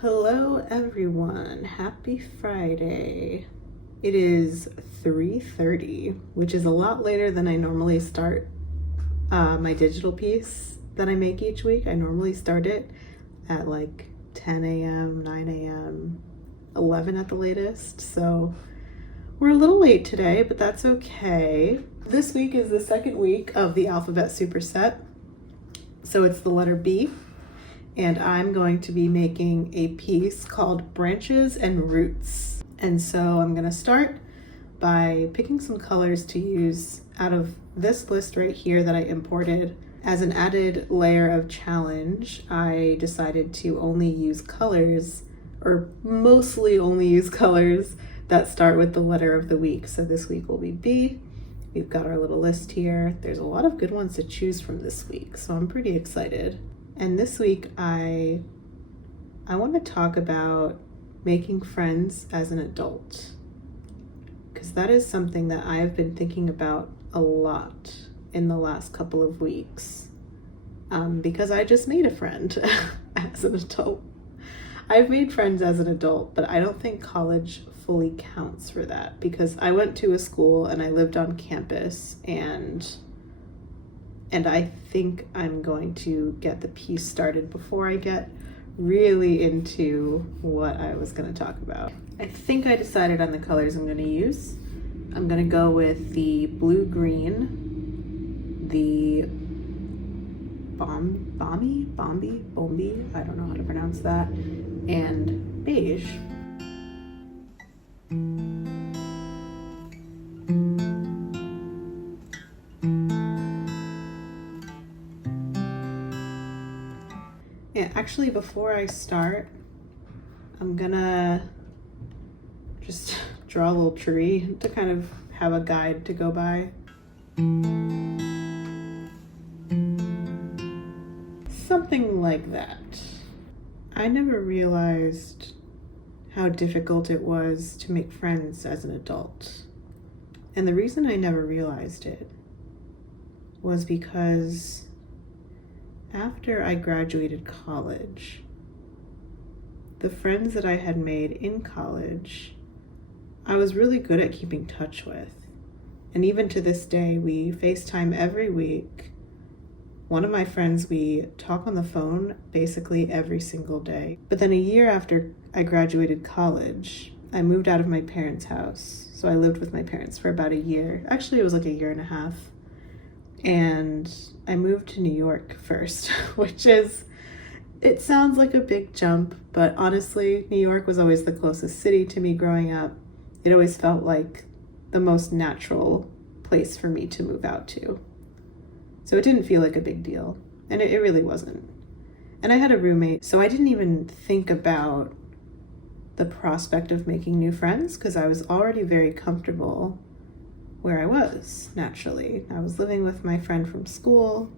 Hello everyone, happy Friday. It is 3:30, which is a lot later than I normally start my digital piece that I make each week. I normally start it at like 10 a.m., 9 a.m., 11 at the latest. So we're a little late today, but that's okay. This week is the second week of the alphabet superset. So it's the letter B. And I'm going to be making a piece called Branches and Roots. And so I'm gonna start by picking some colors to use out of this list right here that I imported. As an added layer of challenge, I decided to only use colors, or mostly only use colors that start with the letter of the week. So this week will be B. We've got our little list here. There's a lot of good ones to choose from this week, so I'm pretty excited. And this week, I want to talk about making friends as an adult, because that is something that I have been thinking about a lot in the last couple of weeks, because I just made a friend as an adult. I've made friends as an adult, but I don't think college fully counts for that, because I went to a school and I lived on campus, and I think I'm going to get the piece started before I get really into what I was going to talk about. I think I decided on the colors I'm going to use. I'm going to go with the blue-green, the bomby, I don't know how to pronounce that, and beige. Yeah, actually, before I start, I'm gonna just draw a little tree to kind of have a guide to go by. Something like that. I never realized how difficult it was to make friends as an adult. And the reason I never realized it was because after I graduated college, the friends that I had made in college, I was really good at keeping touch with. And even to this day, we FaceTime every week. One of my friends, we talk on the phone basically every single day. But then a year after I graduated college, I moved out of my parents' house. So I lived with my parents for about a year. Actually, it was like a year and a half. And I moved to New York first, which is, it sounds like a big jump, but honestly, New York was always the closest city to me growing up. It always felt like the most natural place for me to move out to. So it didn't feel like a big deal, and it really wasn't. And I had a roommate, so I didn't even think about the prospect of making new friends because I was already very comfortable where I was, naturally. I was living with my friend from school,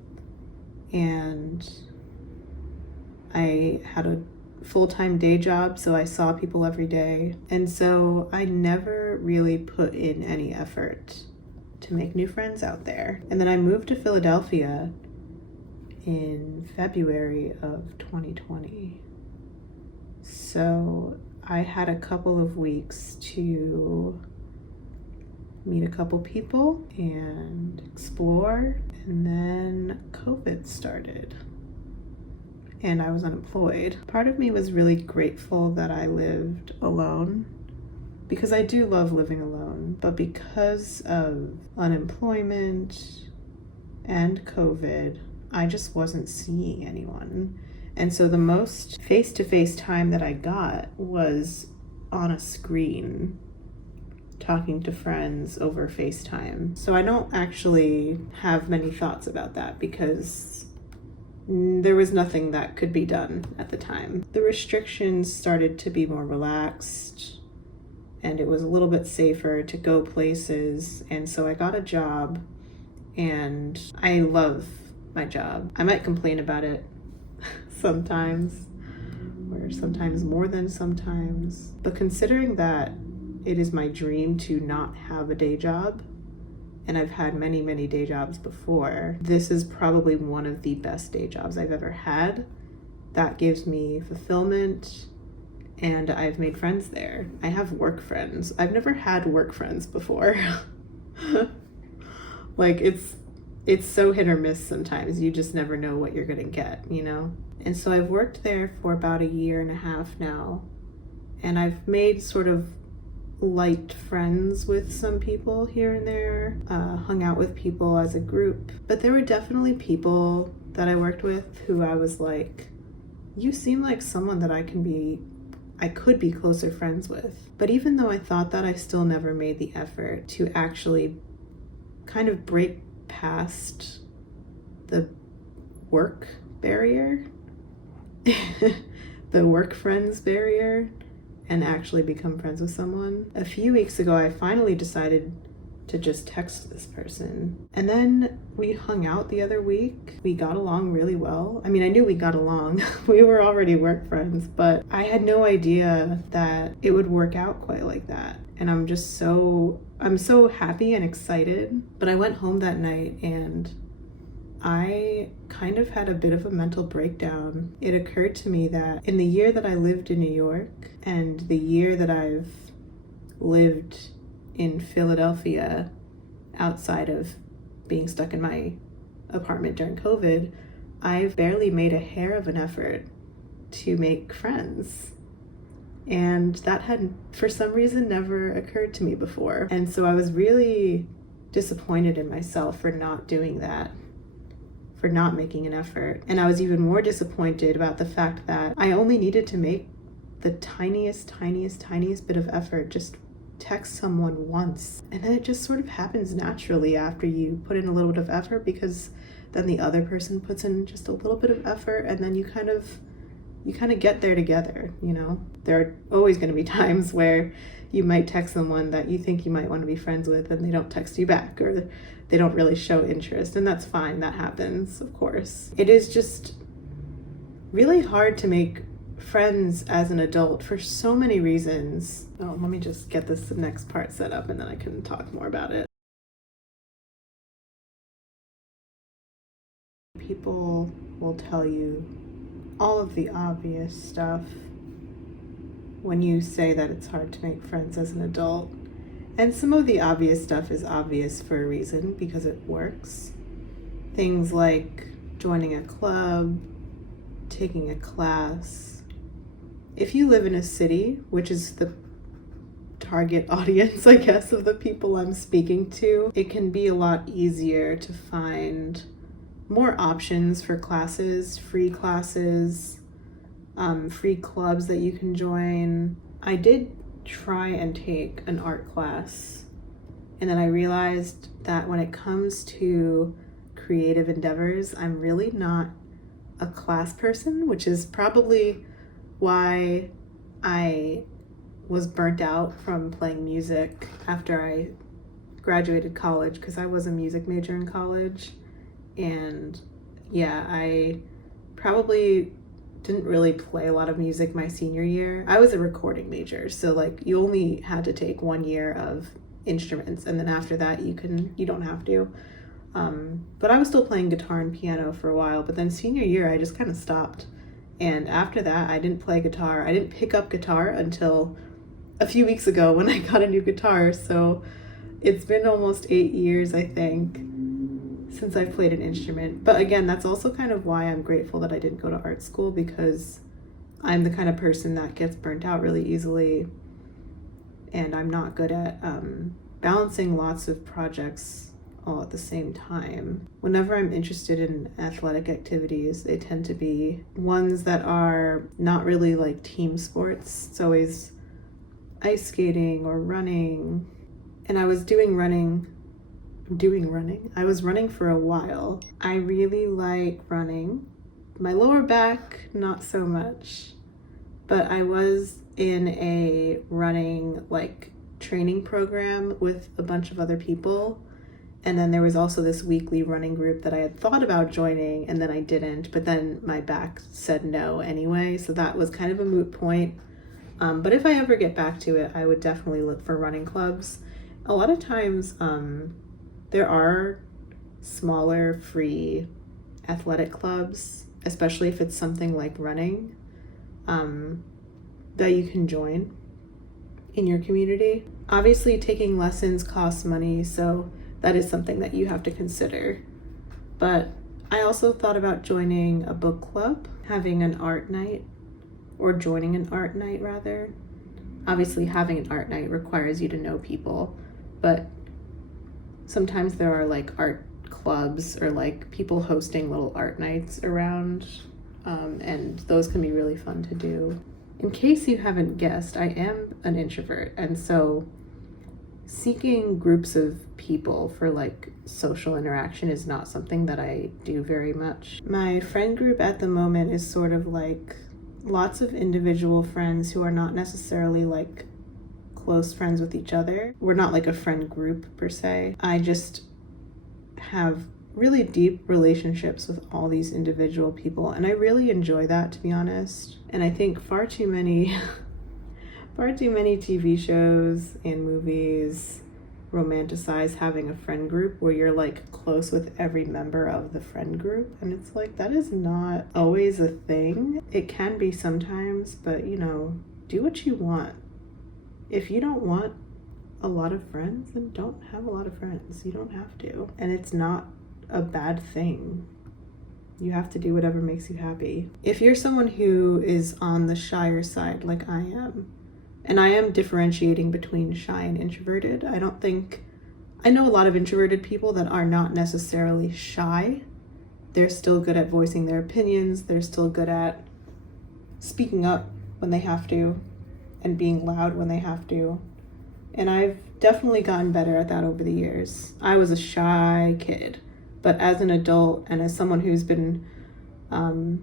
and I had a full-time day job, so I saw people every day. And so I never really put in any effort to make new friends out there. And then I moved to Philadelphia in February of 2020. So I had a couple of weeks to meet a couple people and explore, and then COVID started and I was unemployed. Part of me was really grateful that I lived alone, because I do love living alone, but because of unemployment and COVID, I just wasn't seeing anyone. And so the most face-to-face time that I got was on a screen, talking to friends over FaceTime. So I don't actually have many thoughts about that because there was nothing that could be done at the time. The restrictions started to be more relaxed and it was a little bit safer to go places. And so I got a job and I love my job. I might complain about it sometimes, or sometimes more than sometimes. But considering that it is my dream to not have a day job, and I've had many, many day jobs before, this is probably one of the best day jobs I've ever had. That gives me fulfillment and I've made friends there. I have work friends. I've never had work friends before. Like it's so hit or miss sometimes. You just never know what you're gonna get, you know? And so I've worked there for about 1.5 years now, and I've made sort of light friends with some people here and there, hung out with people as a group. But there were definitely people that I worked with who I was like, you seem like someone that I could be closer friends with. But even though I thought that, I still never made the effort to actually kind of break past the work barrier, the work friends barrier, and actually become friends with someone. A few weeks ago, I finally decided to just text this person. And then we hung out the other week. We got along really well. I mean, I knew we got along. We were already work friends, but I had no idea that it would work out quite like that. And I'm so happy and excited. But I went home that night and I kind of had a bit of a mental breakdown. It occurred to me that in the year that I lived in New York and the year that I've lived in Philadelphia outside of being stuck in my apartment during COVID, I've barely made a hair of an effort to make friends. And that had, for some reason, never occurred to me before. And so I was really disappointed in myself for not doing that, for not making an effort. And I was even more disappointed about the fact that I only needed to make the tiniest bit of effort, just text someone once. And then it just sort of happens naturally after you put in a little bit of effort, because then the other person puts in just a little bit of effort, and then you kind of get there together, you know? There are always going to be times where you might text someone that you think you might want to be friends with and they don't text you back, or they don't really show interest, and that's fine. That happens, of course. It is just really hard to make friends as an adult for so many reasons. Oh, let me just get this next part set up and then I can talk more about it. People will tell you all of the obvious stuff when you say that it's hard to make friends as an adult. And some of the obvious stuff is obvious for a reason, because it works. Things like joining a club, taking a class. If you live in a city, which is the target audience, I guess, of the people I'm speaking to, it can be a lot easier to find more options for classes, free clubs that you can join. I did try and take an art class, and then I realized that when it comes to creative endeavors, I'm really not a class person, which is probably why I was burnt out from playing music after I graduated college, because I was a music major in college. And yeah, I probably didn't really play a lot of music my senior year. I was a recording major, so like you only had to take 1 year of instruments, and then after that you don't have to. But I was still playing guitar and piano for a while, but then senior year I just kind of stopped. And after that, I didn't play guitar. I didn't pick up guitar until a few weeks ago when I got a new guitar. So it's been almost 8 years, I think, since I've played an instrument. But again, that's also kind of why I'm grateful that I didn't go to art school, because I'm the kind of person that gets burnt out really easily. And I'm not good at balancing lots of projects all at the same time. Whenever I'm interested in athletic activities, they tend to be ones that are not really like team sports. It's always ice skating or running. And I was doing running. I was running for a while. I really like running. My lower back, not so much. But I was in a running like training program with a bunch of other people. And then there was also this weekly running group that I had thought about joining, and then I didn't, but then my back said no anyway, so that was kind of a moot point. But if I ever get back to it, I would definitely look for running clubs. A lot of times there are smaller free athletic clubs, especially if it's something like running. that you can join in your community. Obviously, taking lessons costs money, so that is something that you have to consider. But I also thought about joining a book club, having an art night, or joining an art night rather. Obviously, having an art night requires you to know people, but sometimes there are like art clubs or like people hosting little art nights around, and those can be really fun to do. In case you haven't guessed, I am an introvert, and so seeking groups of people for like social interaction is not something that I do very much. My friend group at the moment is sort of like lots of individual friends who are not necessarily like close friends with each other. We're not like a friend group per se. I just have really deep relationships with all these individual people, and I really enjoy that, to be honest. And I think far too many TV shows and movies romanticize having a friend group where you're like close with every member of the friend group, and it's like that is not always a thing. It can be sometimes, but you know, do what you want. If you don't want a lot of friends, then don't have a lot of friends. You don't have to, and it's not a bad thing. You have to do whatever makes you happy. If you're someone who is on the shyer side like I am, and I am differentiating between shy and introverted. I know a lot of introverted people that are not necessarily shy. They're still good at voicing their opinions. They're still good at speaking up when they have to and being loud when they have to. And I've definitely gotten better at that over the years. I was a shy kid, but as an adult and as someone who's been an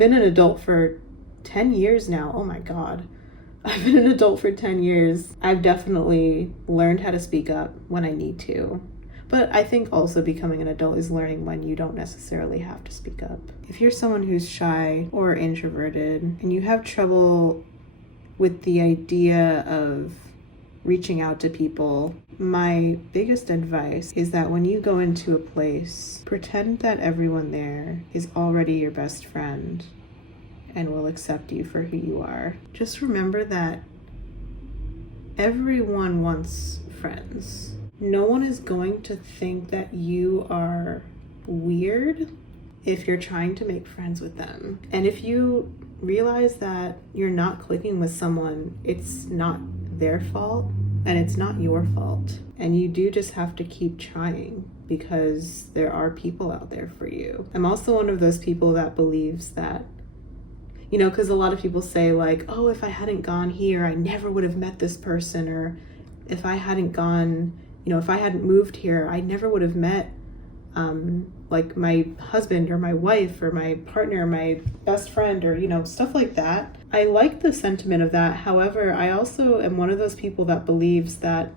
adult for 10 years now, oh my God. I've been an adult for 10 years. I've definitely learned how to speak up when I need to. But I think also becoming an adult is learning when you don't necessarily have to speak up. If you're someone who's shy or introverted and you have trouble with the idea of reaching out to people, my biggest advice is that when you go into a place, pretend that everyone there is already your best friend and will accept you for who you are. Just remember that everyone wants friends. No one is going to think that you are weird if you're trying to make friends with them. And if you realize that you're not clicking with someone, it's not their fault and it's not your fault. And you do just have to keep trying because there are people out there for you. I'm also one of those people that believes that, you know, because a lot of people say like, oh, if I hadn't gone here, I never would have met this person. Or if I hadn't gone, you know, if I hadn't moved here, I never would have met like my husband or my wife or my partner, my best friend, or, you know, stuff like that. I like the sentiment of that. However, I also am one of those people that believes that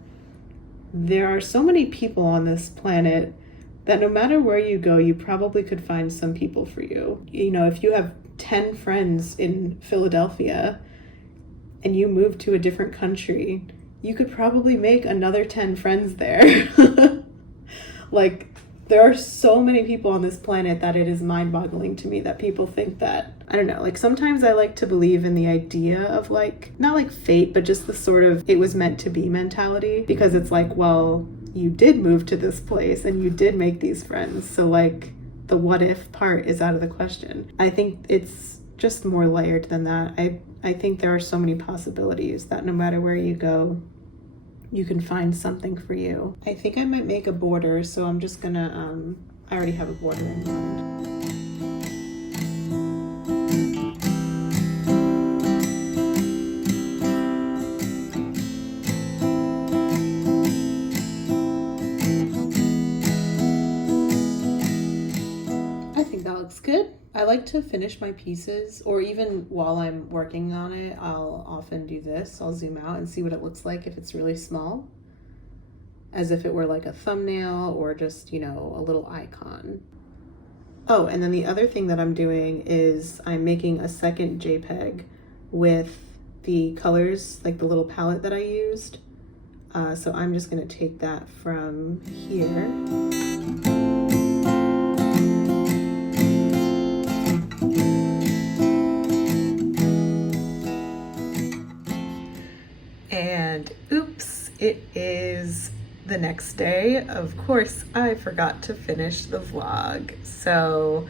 there are so many people on this planet that no matter where you go, you probably could find some people for you. You know, if you have 10 friends in Philadelphia and you move to a different country, you could probably make another 10 friends there. Like, there are so many people on this planet that it is mind-boggling to me that people think that. I don't know, like sometimes I like to believe in the idea of like, not like fate, but just the sort of it was meant to be mentality, because it's like, well, you did move to this place and you did make these friends. So like the what if part is out of the question. I think it's just more layered than that. I think there are so many possibilities that no matter where you go, you can find something for you. I think I might make a border, so I'm just gonna, I already have a border in mind. I think that looks good. I like to finish my pieces, or even while I'm working on it, I'll often do this. I'll zoom out and see what it looks like if it's really small, as if it were like a thumbnail or just, you know, a little icon. Oh, and then the other thing that I'm doing is I'm making a second JPEG with the colors, like the little palette that I used. So I'm just gonna take that from here. And oops, it is the next day. Of course, I forgot to finish the vlog. So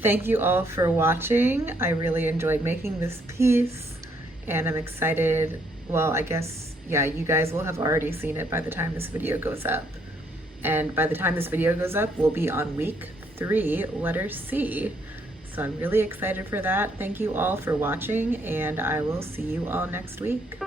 thank you all for watching. I really enjoyed making this piece and I'm excited. Well, I guess, yeah, you guys will have already seen it by the time this video goes up. And by the time this video goes up, we'll be on week 3, letter C. So I'm really excited for that. Thank you all for watching and I will see you all next week.